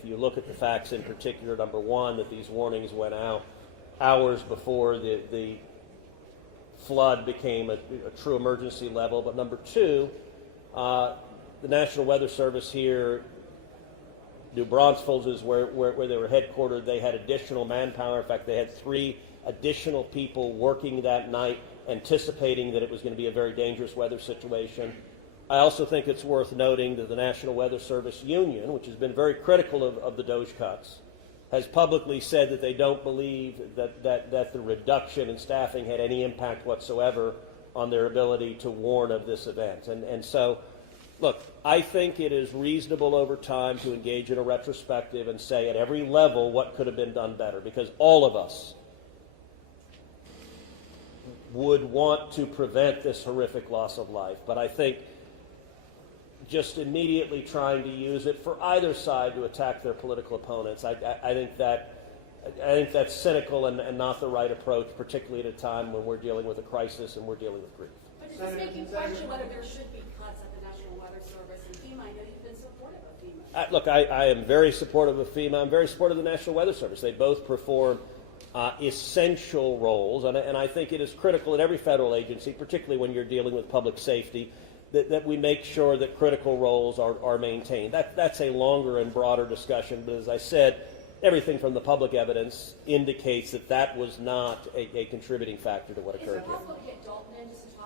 if you look at the facts in particular, number one, that these warnings went out hours before the flood became a true emergency level. But number two, the National Weather Service here, New Braunfels is where they were headquartered. They had additional manpower. In fact, they had 3 additional people working that night, anticipating that it was going to be a very dangerous weather situation. I also think it's worth noting that the National Weather Service Union, which has been very critical of the DOGE cuts, has publicly said that they don't believe that the reduction in staffing had any impact whatsoever on their ability to warn of this event. And so, look, I think it is reasonable over time to engage in a retrospective and say at every level what could have been done better, because all of us would want to prevent this horrific loss of life. But I think just immediately trying to use it for either side to attack their political opponents, I think that's cynical and not the right approach, particularly at a time when we're dealing with a crisis and we're dealing with grief. But does this make you question whether there should be cuts at the National Weather Service and FEMA? I know you've been supportive of FEMA. Look, I am very supportive of FEMA. I'm very supportive of the National Weather Service. They both perform essential roles, and I think it is critical at every federal agency, particularly when you're dealing with public safety, that we make sure that critical roles are maintained. That's a longer and broader discussion, but as I said, everything from the public evidence indicates that was not a contributing factor to what occurred here. Is it possible to get Dalton in just to